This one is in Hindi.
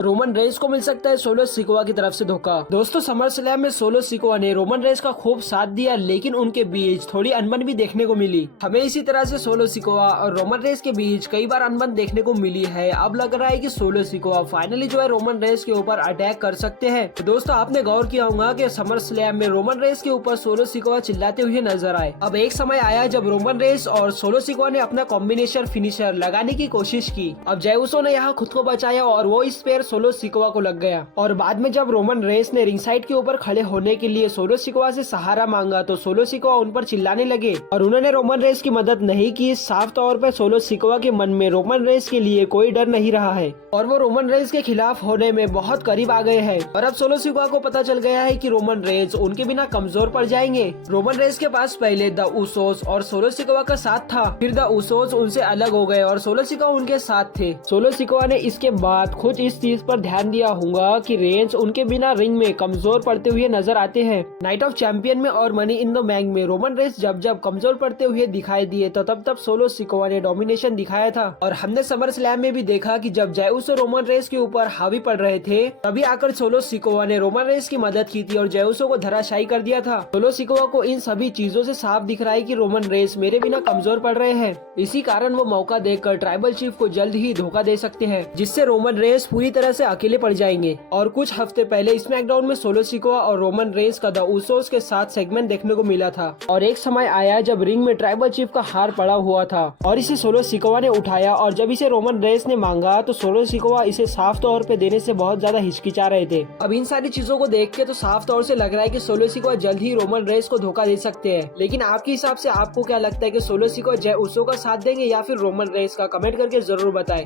रोमन रेस को मिल सकता है सोलो सिकोवा की तरफ से धोखा। दोस्तों समर स्लैम में सोलो सिकोवा ने रोमन रेस का खूब साथ दिया, लेकिन उनके बीच थोड़ी अनबन भी देखने को मिली। हमें इसी तरह से सोलो सिकोवा और रोमन रेस के बीच कई बार अनबन देखने को मिली है। अब लग रहा है कि सोलो सिकोवा फाइनली जो है रोमन रेस के ऊपर अटैक कर सकते हैं। तो दोस्तों आपने गौर किया होगा कि समर स्लैम में रोमन रेस के ऊपर सोलो सिकोवा चिल्लाते हुए नजर आए। अब एक समय आया जब रोमन रेस और सोलो सिकोवा ने अपना कॉम्बिनेशन फिनिशर लगाने की कोशिश की। अब जय उसो ने यहाँ खुद को बचाया और वो इस पैर सोलो सिकोवा को लग गया। और बाद में जब रोमन रेस ने रिंग साइड के ऊपर खड़े होने के लिए सोलो सिकोवा से सहारा मांगा तो सोलो सिकोवा उन पर चिल्लाने लगे और उन्होंने रोमन रेस की मदद नहीं की। साफ तौर पर सोलो सिकोवा के मन में रोमन रेस के लिए कोई डर नहीं रहा है और वो रोमन रेस के खिलाफ होने में बहुत करीब आ गए हैं। और अब सोलो सिकोवा को पता चल गया है कि रोमन रेस उनके बिना कमजोर पड़ जाएंगे। रोमन रेस के पास पहले द उसोस और सोलो सिकोवा का साथ था, फिर द उसोस उनसे अलग हो गए और सोलो सिकोवा उनके साथ थे। सोलो सिकोवा ने इसके बाद खुद इस चीज पर ध्यान दिया होगा कि रेंज उनके बिना रिंग में कमजोर पड़ते हुए नजर आते हैं। नाइट ऑफ चैंपियन में और मनी इन द बैंक में रोमन रेस जब जब कमजोर पड़ते हुए दिखाई दिए तो तब तब सोलो सिकोवा ने डोमिनेशन दिखाया था। और हमने समर स्लैम में भी देखा कि जब जय उसो रोमन रेस के ऊपर हावी पड़ रहे थे तभी आकर सोलो सिकोवा ने रोमन रेस की मदद की थी और जय उसो को धराशायी कर दिया था। सोलो सिकोवा को इन सभी चीजों से साफ दिख रहा है कि रोमन रेस मेरे बिना कमजोर पड़ रहे हैं। इसी कारण वो मौका देखकर ट्राइबल चीफ को जल्द ही धोखा दे सकते हैं, जिससे रोमन रेस पूरी तरह से अकेले पड़ जाएंगे। और कुछ हफ्ते पहले स्मैकडाउन में सोलो सिकोवा और रोमन रेस का द उसोस के साथ सेगमेंट देखने को मिला था और एक समय आया जब रिंग में ट्राइबल चीफ का हार पड़ा हुआ था और इसे सोलो सिकोवा ने उठाया और जब इसे रोमन रेस ने मांगा तो सोलो सिकोवा इसे साफ तौर पे देने से बहुत ज्यादा हिचकिचा रहे थे। अब इन सारी चीजों को देख के तो साफ तौर से लग रहा है कि सोलो सिकोवा जल्द ही रोमन रेस को धोखा दे सकते हैं। लेकिन आपके हिसाब से आपको क्या लगता है कि सोलो सिकोवा जय उसो का साथ देंगे या फिर रोमन रेस का? कमेंट करके जरूर बताएं।